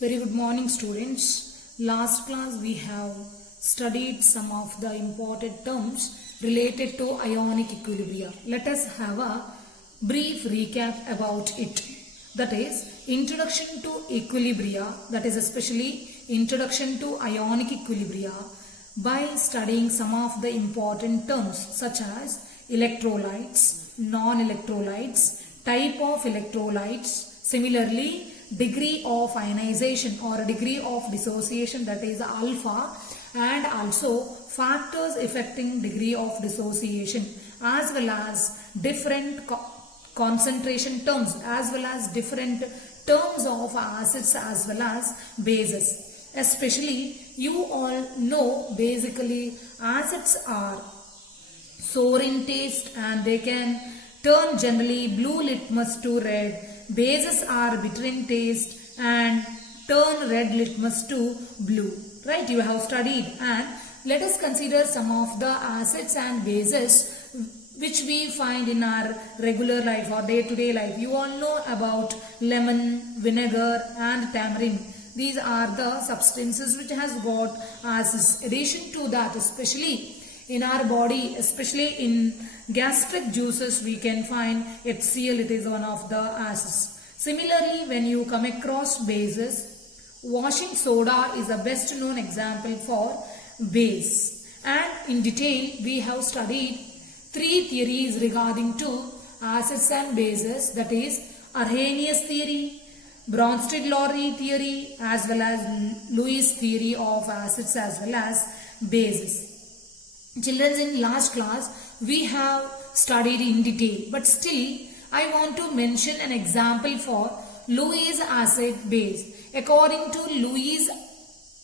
Very good morning, students. Last class we have studied some of the important terms related to ionic equilibria. Let us have a brief recap about it. That is, introduction to equilibria, that is especially introduction to ionic equilibria by studying some of the important terms such as electrolytes, non-electrolytes, type of electrolytes, similarly degree of ionization or degree of dissociation, that is alpha, and also factors affecting degree of dissociation, as well as different concentration terms, as well as different terms of acids as well as bases. Especially you all know basically acids are sour in taste and they can turn generally blue litmus to red. Bases are bitter in taste and turn red litmus to blue. Right? You have studied, and let us consider some of the acids and bases which we find in our regular life or day-to-day life. You all know about lemon, vinegar and tamarind. These are the substances which has got acids. Addition to that, especially in our body, especially in gastric juices, we can find HCl. It is one of the acids. Similarly, when you come across bases, washing soda is the best known example for base. And in detail, we have studied three theories regarding to acids and bases, that is Arrhenius theory, Bronsted-Lowry theory, as well as Lewis theory of acids as well as bases. Children, in last class we have studied in detail, but still I want to mention an example for Lewis acid base. According to Lewis,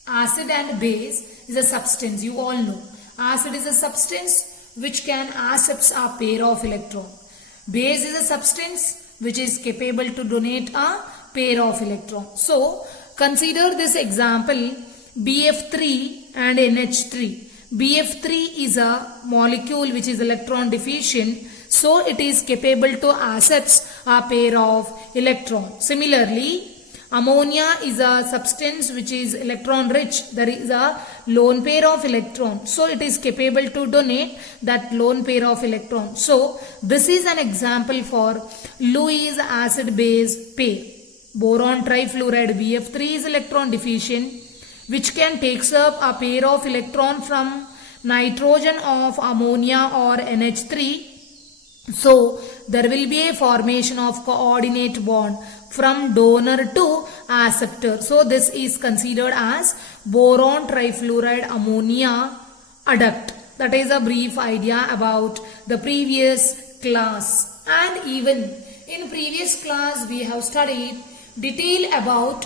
acid and base is a substance. You all know acid is a substance which can accept a pair of electron. Base is a substance which is capable to donate a pair of electron. So consider this example BF3 and NH3. BF3 is a molecule which is electron deficient, so it is capable to accept a pair of electrons. Similarly, ammonia is a substance which is electron rich. There is a lone pair of electrons, so it is capable to donate that lone pair of electrons. So this is an example for Lewis acid base pair. Boron trifluoride BF3 is electron deficient, which can takes up a pair of electron from nitrogen of ammonia or NH3. So there will be a formation of coordinate bond from donor to acceptor. So this is considered as boron trifluoride ammonia adduct. That is a brief idea about the previous class. And even in previous class we have studied detail about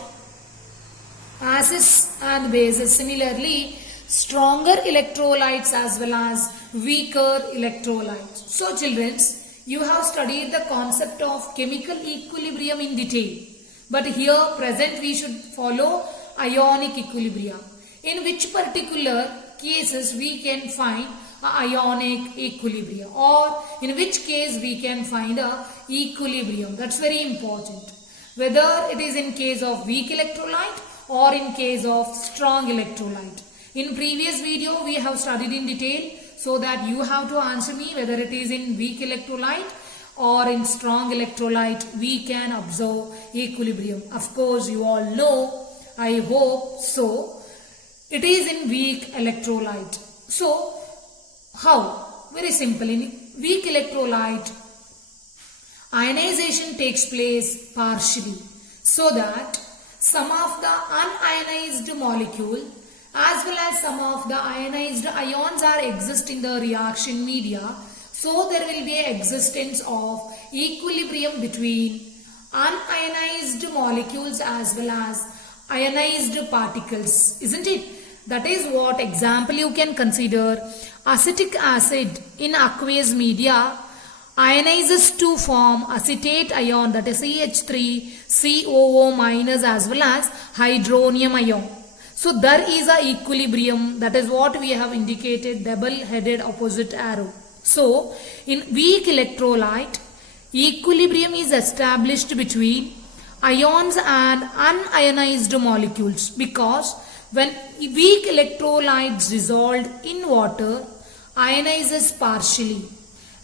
acids and bases. Similarly, stronger electrolytes as well as weaker electrolytes. So children, you have studied the concept of chemical equilibrium in detail. But here present we should follow ionic equilibria. In which particular cases we can find a ionic equilibrium, or in which case we can find a equilibrium. That's very important. Whether it is in case of weak electrolyte or in case of strong electrolyte. In previous video we have studied in detail, so that you have to answer me whether it is in weak electrolyte or in strong electrolyte we can observe equilibrium. Of course you all know, I hope so, it is in weak electrolyte. So how? Very simple. In weak electrolyte, ionization takes place partially, so that some of the unionized molecule as well as some of the ionized ions are exist in the reaction media. So there will be an existence of equilibrium between unionized molecules as well as ionized particles, isn't it? That is what example you can consider. Acetic acid in aqueous media ionizes to form acetate ion, that is CH3COO minus as well as hydronium ion. So there is a equilibrium, that is what we have indicated, double-headed opposite arrow. So in weak electrolyte, equilibrium is established between ions and unionized molecules, because when weak electrolytes dissolved in water ionizes partially,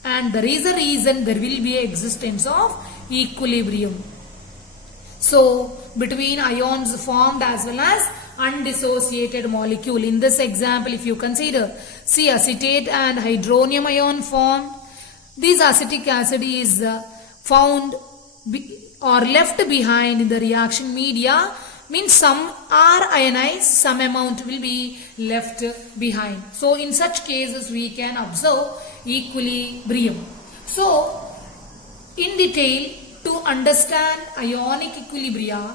and there is a reason there will be existence of equilibrium. So between ions formed as well as undissociated molecule. In this example, if you consider, see, acetate and hydronium ion formed. This acetic acid is found or left behind in the reaction media, means some are ionized, some amount will be left behind. So in such cases we can observe equilibrium. So in detail, to understand ionic equilibria,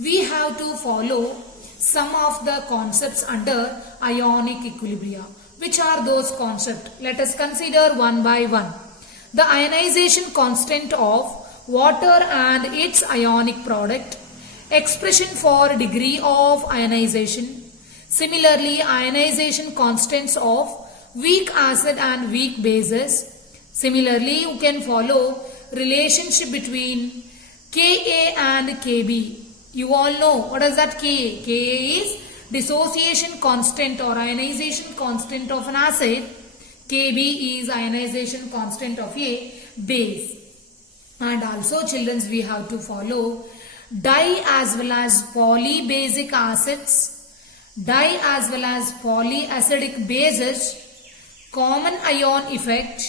we have to follow some of the concepts under ionic equilibria. Which are those concepts? Let us consider one by one. The ionization constant of water and its ionic product, expression for degree of ionization. Similarly, ionization constants of weak acid and weak bases. Similarly, you can follow relationship between Ka and Kb. You all know what is that Ka? Ka is dissociation constant or ionization constant of an acid. Kb is ionization constant of a base. And also, children, we have to follow di as well as polybasic acids, di as well as polyacidic bases, common ion effect,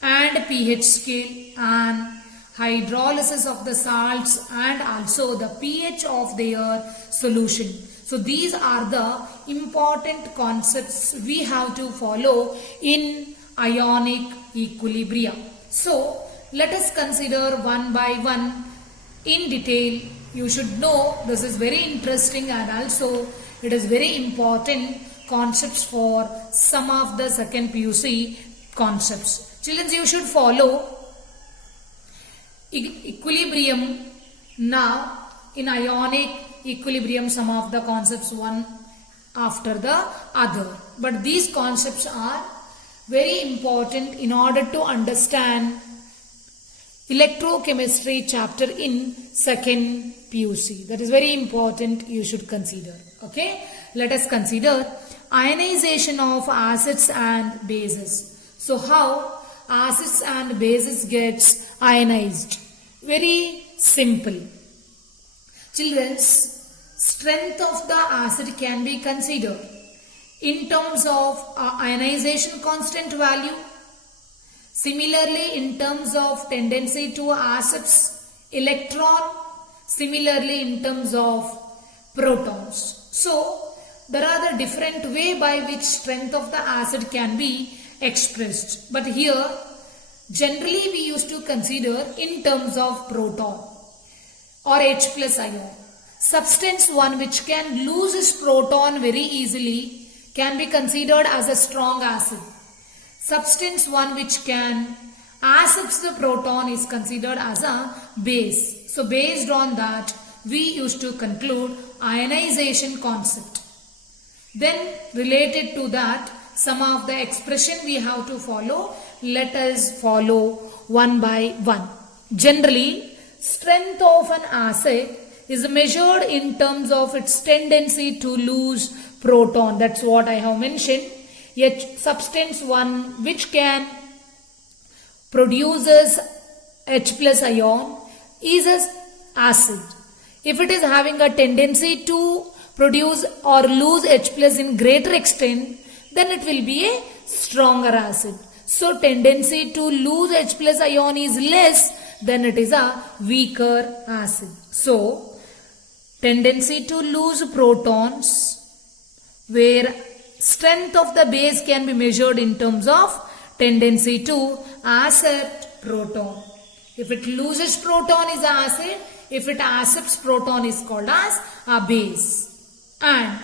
and pH scale, and hydrolysis of the salts, and also the pH of their solution. So these are the important concepts we have to follow in ionic equilibria. So let us consider one by one in detail. You should know this is very interesting, and also it is very important concepts for some of the second PUC concepts. Children, you should follow equilibrium. Now in ionic equilibrium, some of the concepts one after the other, but these concepts are very important in order to understand electrochemistry chapter in second PUC. That is very important, you should consider. Okay, let us consider ionization of acids and bases. So how acids and bases gets ionized? Very simple. Children's, strength of the acid can be considered in terms of ionization constant value. Similarly, in terms of tendency to accepts electron. Similarly, in terms of protons. So there are the different way by which strength of the acid can be expressed. But here, generally we used to consider in terms of proton or H plus ion. Substance one which can lose its proton very easily can be considered as a strong acid. Substance one which can accepts the proton is considered as a base. So based on that, we used to conclude ionization concept. Then related to that, some of the expression we have to follow. Let us follow one by one. Generally, strength of an acid is measured in terms of its tendency to lose proton. That's what I have mentioned. Yet substance one which can produces H plus ion is an acid. If it is having a tendency to produce or lose H plus in greater extent, then it will be a stronger acid. So tendency to lose H plus ion is less, then it is a weaker acid. So tendency to lose protons, where strength of the base can be measured in terms of tendency to accept proton. If it loses proton is acid, if it accepts proton is called as a base. And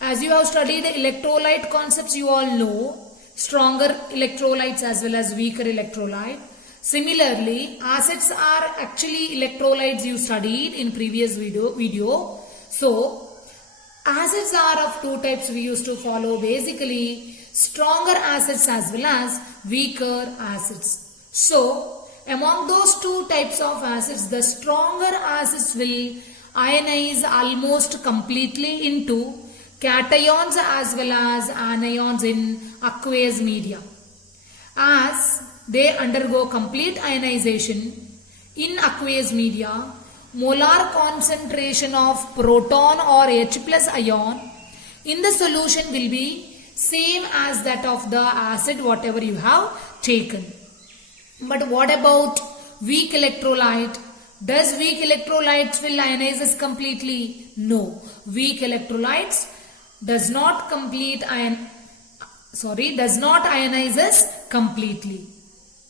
as you have studied electrolyte concepts, you all know stronger electrolytes as well as weaker electrolyte. Similarly, acids are actually electrolytes you studied in previous video. So acids are of two types we used to follow, basically stronger acids as well as weaker acids. So Among those two types of acids, the stronger acids will ionize almost completely into cations as well as anions in aqueous media. As they undergo complete ionization in aqueous media, molar concentration of proton or H plus ion in the solution will be same as that of the acid whatever you have taken. But what about weak electrolyte? Does weak electrolytes will ionize us completely? No. Weak electrolytes does not ionize us completely.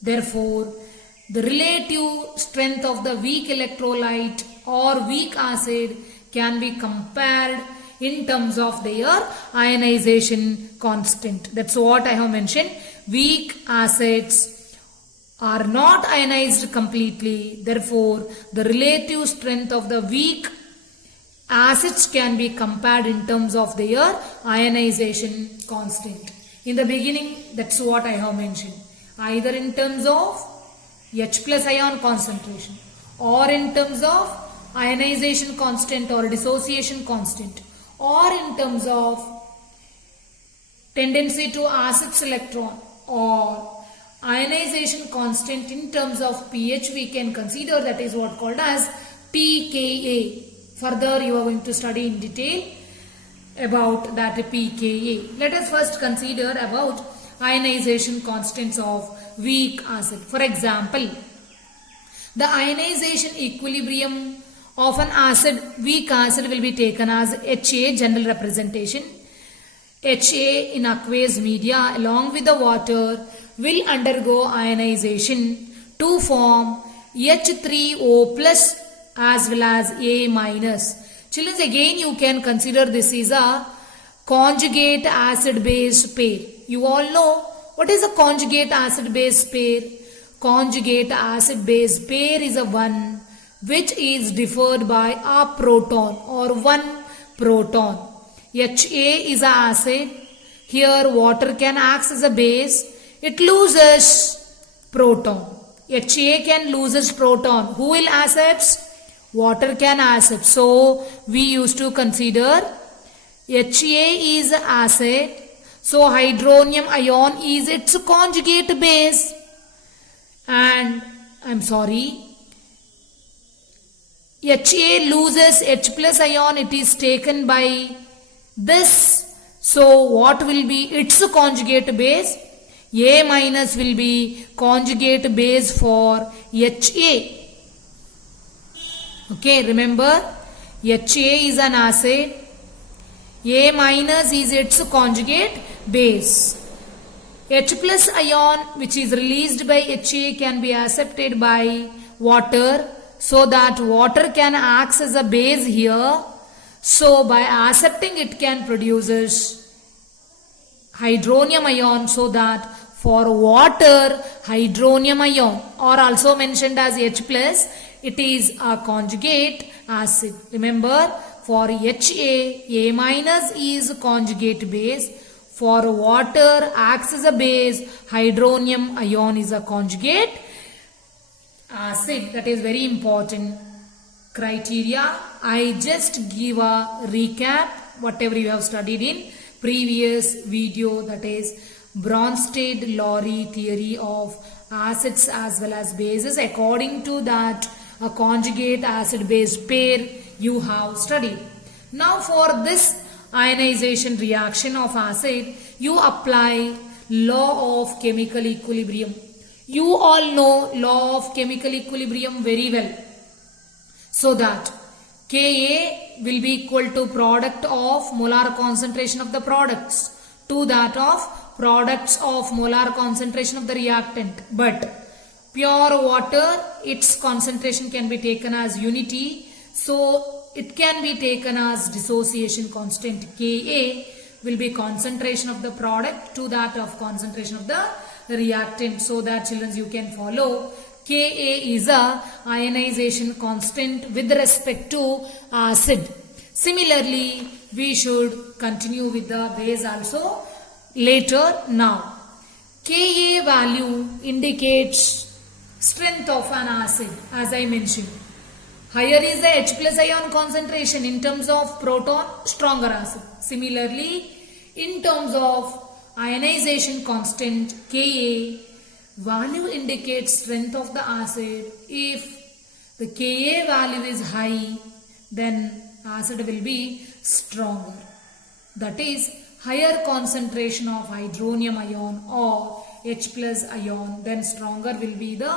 Therefore, the relative strength of the weak electrolyte or weak acid can be compared in terms of their ionization constant. That's what I have mentioned. Weak acids are not ionized completely. Therefore, the relative strength of the weak acids can be compared in terms of their ionization constant. In the beginning, that's what I have mentioned. Either in terms of H plus ion concentration or in terms of ionization constant or dissociation constant or in terms of tendency to acids electron or ionization constant in terms of pH we can consider, that is what called as pKa. Further you are going to study in detail about that pKa. Let us first consider about ionization constants of weak acid. For example, the ionization equilibrium of an acid, weak acid, will be taken as HA, general representation. HA in aqueous media along with the water will undergo ionization to form H3O plus as well as A minus. Children, again you can consider this is a conjugate acid base pair. You all know what is a conjugate acid base pair? Conjugate acid base pair is a one which is differed by a proton or one proton. HA is an acid. Here water can act as a base. It loses proton. HA can loses proton. Who will accept? Water can accept. So we used to consider HA is acid. So hydronium ion is its conjugate base. And HA loses H plus ion. It is taken by this. So what will be its conjugate base? A minus will be conjugate base for HA. Okay, remember HA is an acid. A minus is its conjugate base. H plus ion which is released by HA can be accepted by water, so that water can act as a base here. So by accepting it can produces hydronium ion, so that for water hydronium ion or also mentioned as H plus, it is a conjugate acid. Remember, for HA, A minus is conjugate base. For water acts as a base, hydronium ion is a conjugate acid. That is very important criteria. I just give a recap whatever you have studied in previous video, that is Bronsted-Lowry theory of acids as well as bases. According to that, a conjugate acid base pair you have studied. Now for this ionization reaction of acid, you apply law of chemical equilibrium. You all know law of chemical equilibrium very well. So that Ka will be equal to product of molar concentration of the products to that of products of molar concentration of the reactant. But pure water, its concentration can be taken as unity. So it can be taken as dissociation constant. Ka will be concentration of the product to that of concentration of the reactant. So that children you can follow. Ka is a ionization constant with respect to acid. Similarly, we should continue with the base also later. Now, Ka value indicates strength of an acid, as I mentioned. Higher is the H plus ion concentration in terms of proton, stronger acid. Similarly, in terms of ionization constant Ka, value indicates strength of the acid. If the Ka value is high, then acid will be stronger. That is, higher concentration of hydronium ion or H plus ion, then stronger will be the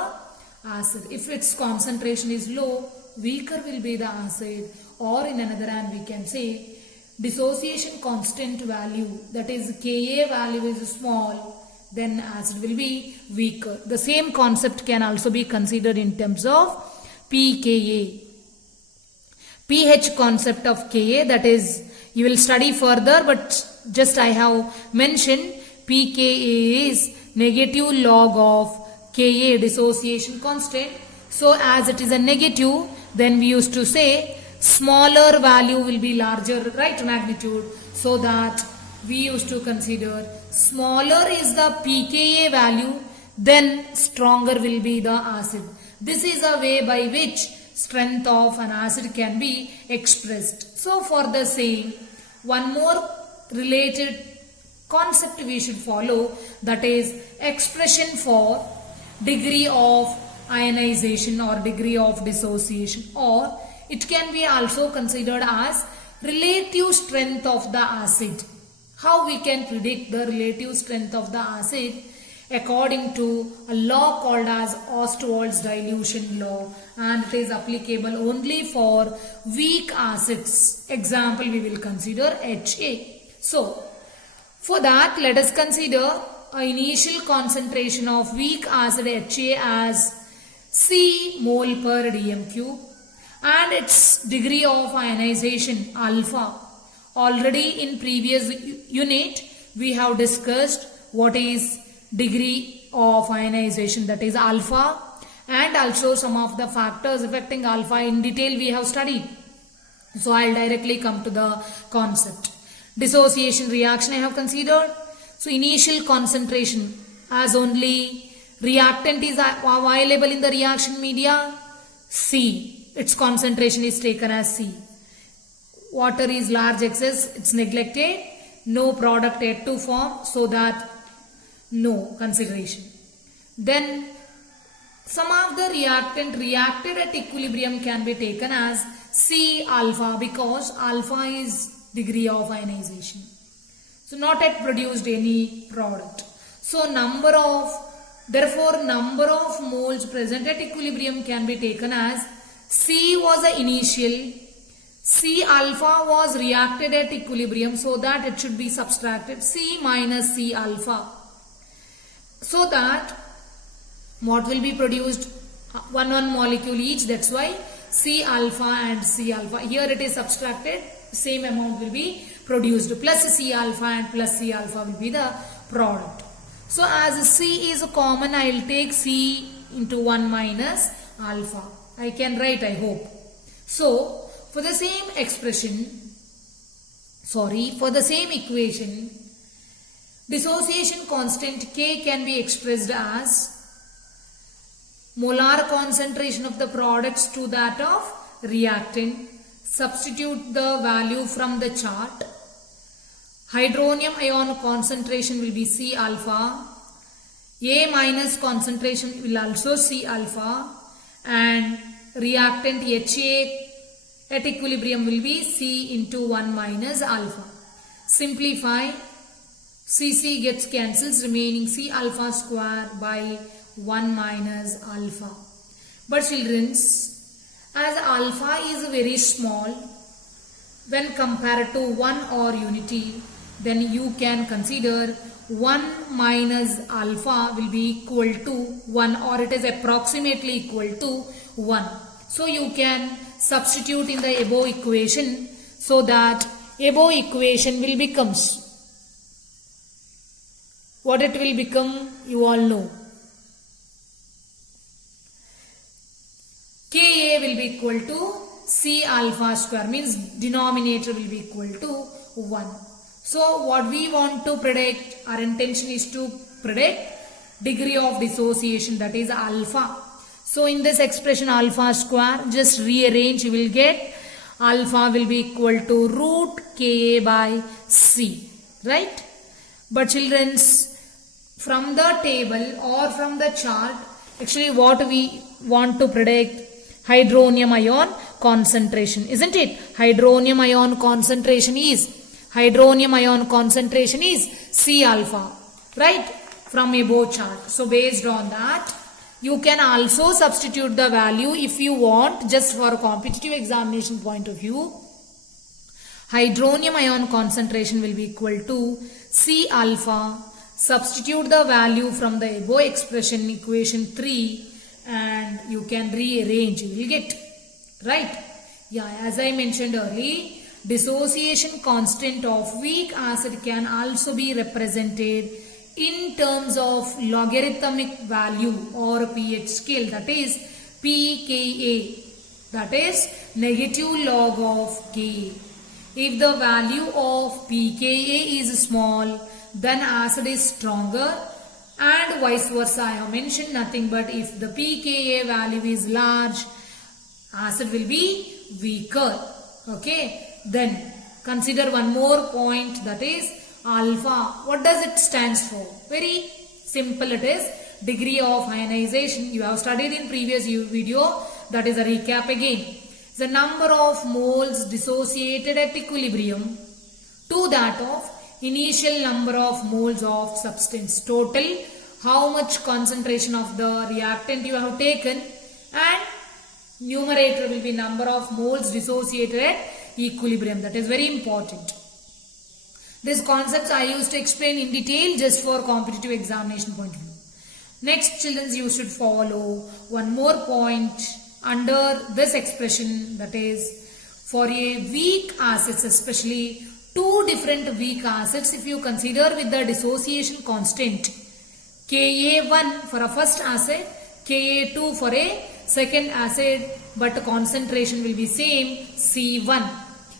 acid. If its concentration is low, weaker will be the acid, or in another hand we can say dissociation constant value, that is Ka value is small, then acid will be weaker. The same concept can also be considered in terms of pKa. pH concept of Ka, that is you will study further, but just I have mentioned pKa is negative log of Ka, dissociation constant. So as it is a negative, then we used to say smaller value will be larger, right, magnitude. So that we used to consider smaller is the pKa value, then stronger will be the acid. This is a way by which strength of an acid can be expressed. So for the same, one more related concept we should follow, that is expression for degree of ionization or degree of dissociation, or it can be also considered as relative strength of the acid. How we can predict the relative strength of the acid? According to a law called as Ostwald's dilution law, and it is applicable only for weak acids. Example we will consider HA. So for that, let us consider an initial concentration of weak acid HA as C mole per dm cube and its degree of ionization alpha. Already in previous unit we have discussed what is degree of ionization, that is alpha, and also some of the factors affecting alpha in detail we have studied. So I'll directly come to the concept. Dissociation reaction I have considered. So initial concentration, as only reactant is available in the reaction media, C. Its concentration is taken as C. Water is large excess, it's neglected. No product yet to form, so that no consideration. Then some of the reactant reacted at equilibrium can be taken as C alpha, because alpha is degree of ionization. So not yet produced any product. So number of moles present at equilibrium can be taken as C was the initial, C alpha was reacted at equilibrium, so that it should be subtracted, C minus C alpha. So that what will be produced? One molecule each, that's why C alpha and C alpha. Here it is subtracted, same amount will be produced, plus C alpha and plus C alpha will be the product. So as C is common, I will take C into 1 minus alpha. I can write, I hope. So for the same equation, dissociation constant K can be expressed as molar concentration of the products to that of reactant. Substitute the value from the chart. Hydronium ion concentration will be C alpha. A minus concentration will also C alpha. And reactant HA at equilibrium will be C into 1 minus alpha. Simplify. CC gets cancels, remaining C alpha square by 1 minus alpha. But children, as alpha is very small when compared to 1 or unity, then you can consider 1 minus alpha will be equal to 1, or it is approximately equal to 1. So you can substitute in the above equation, so that above equation will becomes, what it will become you all know. Ka will be equal to C alpha square, means denominator will be equal to 1. So what we want to predict, our intention is to predict degree of dissociation, that is alpha. So in this expression alpha square, just rearrange, you will get alpha will be equal to root Ka by C, right? But children's, from the table or from the chart, actually what we want to predict, hydronium ion concentration, isn't it? Hydronium ion concentration is C alpha, right? From above chart. So based on that, you can also substitute the value if you want, just for competitive examination point of view. Hydronium ion concentration will be equal to C alpha. Substitute the value from the above expression, equation 3, and you can rearrange, you will get, right? Yeah, as I mentioned earlier, dissociation constant of weak acid can also be represented in terms of logarithmic value or pH scale, that is pKa, that is negative log of Ka. If the value of pKa is small, then acid is stronger, and vice versa. I have mentioned nothing but if the pKa value is large, acid will be weaker. Okay, then consider one more point, that is alpha. What does it stands for? Very simple, it is degree of ionization. You have studied in previous video, that is a recap again. The number of moles dissociated at equilibrium to that of initial number of moles of substance. Total, how much concentration of the reactant you have taken, and numerator will be number of moles dissociated at equilibrium. That is very important. These concepts I used to explain in detail just for competitive examination point of view. Next, children, you should follow one more point under this expression, that is for a weak acids, especially two different weak acids, if you consider with the dissociation constant Ka1 for a first acid, Ka2 for a second acid, but concentration will be same, C1.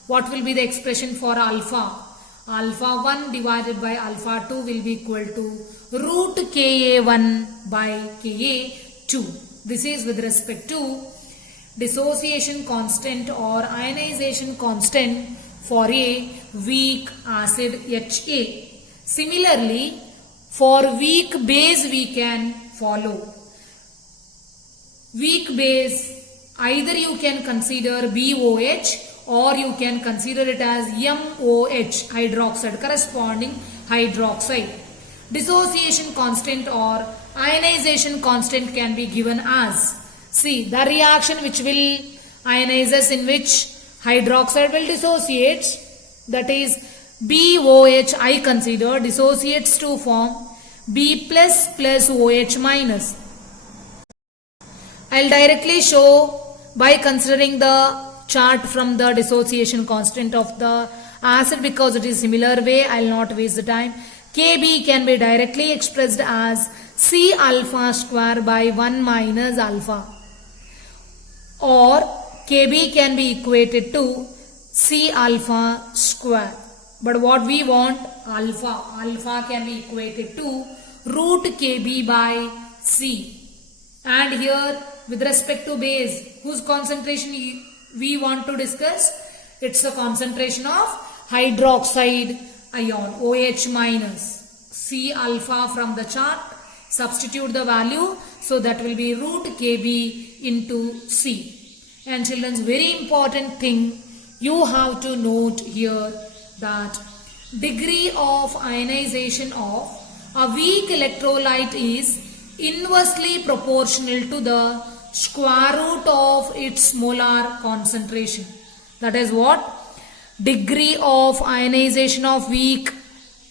What will be the expression for alpha? Alpha 1 divided by alpha 2 will be equal to root Ka1 by Ka2. This is with respect to dissociation constant or ionization constant for a weak acid Ha. Similarly, for weak base we can follow. Weak base, either you can consider BOH or you can consider it as MOH, hydroxide, corresponding hydroxide. Dissociation constant or ionization constant can be given as, see, the reaction which will ionizes, in which hydroxide will dissociate, that is BOH I consider dissociates to form B plus OH minus. I'll directly show by considering the chart from the dissociation constant of the acid, because it is similar way. I'll not waste the time. Kb can be directly expressed as C alpha square by 1 minus alpha, or Kb can be equated to C alpha square. But what we want, alpha can be equated to root Kb by C. And here with respect to base, whose concentration we want to discuss? It's the concentration of hydroxide ion, OH minus. C alpha from the chart, substitute the value, so that will be root Kb into C. And children's, very important thing you have to note here, that degree of ionization of a weak electrolyte is inversely proportional to the square root of its molar concentration. That is what? Degree of ionization of weak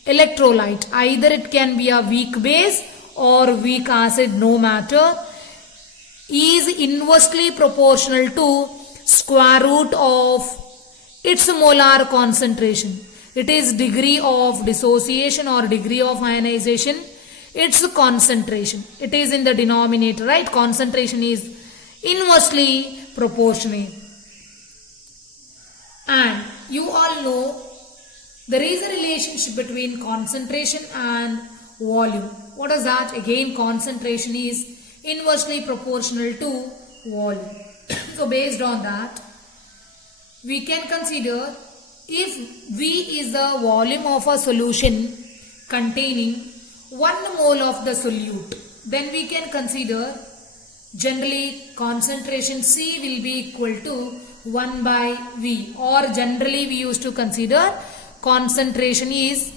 electrolyte, either it can be a weak base or weak acid, no matter, is inversely proportional to square root of its molar concentration. It is degree of dissociation or degree of ionization, its concentration. It is in the denominator, right? Concentration is inversely proportional. And you all know there is a relationship between concentration and volume. What is that? Again, concentration is inversely proportional to volume. So based on that, we can consider if V is the volume of a solution containing 1 mole of the solute, then we can consider generally concentration C will be equal to 1 by V, or generally we used to consider concentration is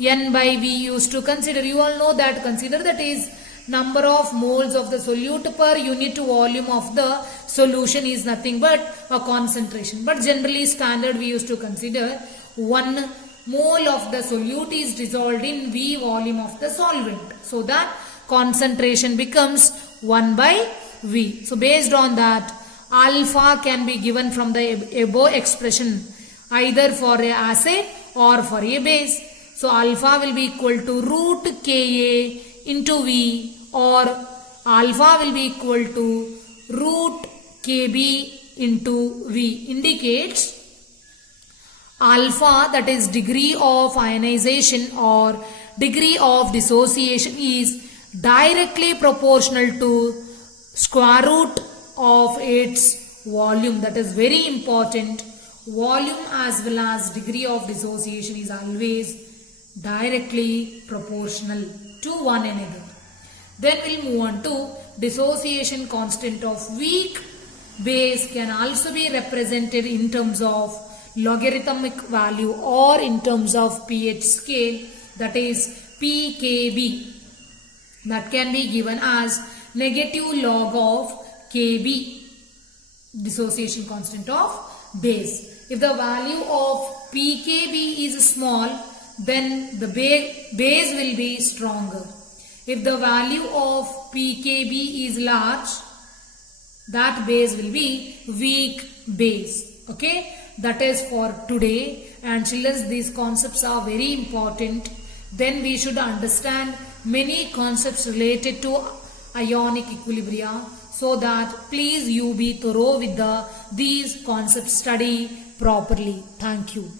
N by V used to consider. You all know that, consider that is number of moles of the solute per unit volume of the solution is nothing but a concentration. But generally standard we used to consider 1 mole of the solute is dissolved in V volume of the solvent. So that concentration becomes 1 by V. So based on that, alpha can be given from the above expression either for a acid or for a base. So alpha will be equal to root Ka into V, or alpha will be equal to root Kb into V. Indicates alpha, that is degree of ionization or degree of dissociation, is directly proportional to square root of its volume. That is very important. Volume as well as degree of dissociation is always directly proportional to one another. Then we'll move on to dissociation constant of weak base can also be represented in terms of logarithmic value or in terms of pH scale, that is pKb. That can be given as negative log of Kb, dissociation constant of base. If the value of pKb is small, then the base will be stronger. If the value of pKb is large, that base will be weak base. Okay, that is for today. And children, these concepts are very important. Then we should understand many concepts related to ionic equilibria, so that please you be thorough with these concepts, study properly. Thank you.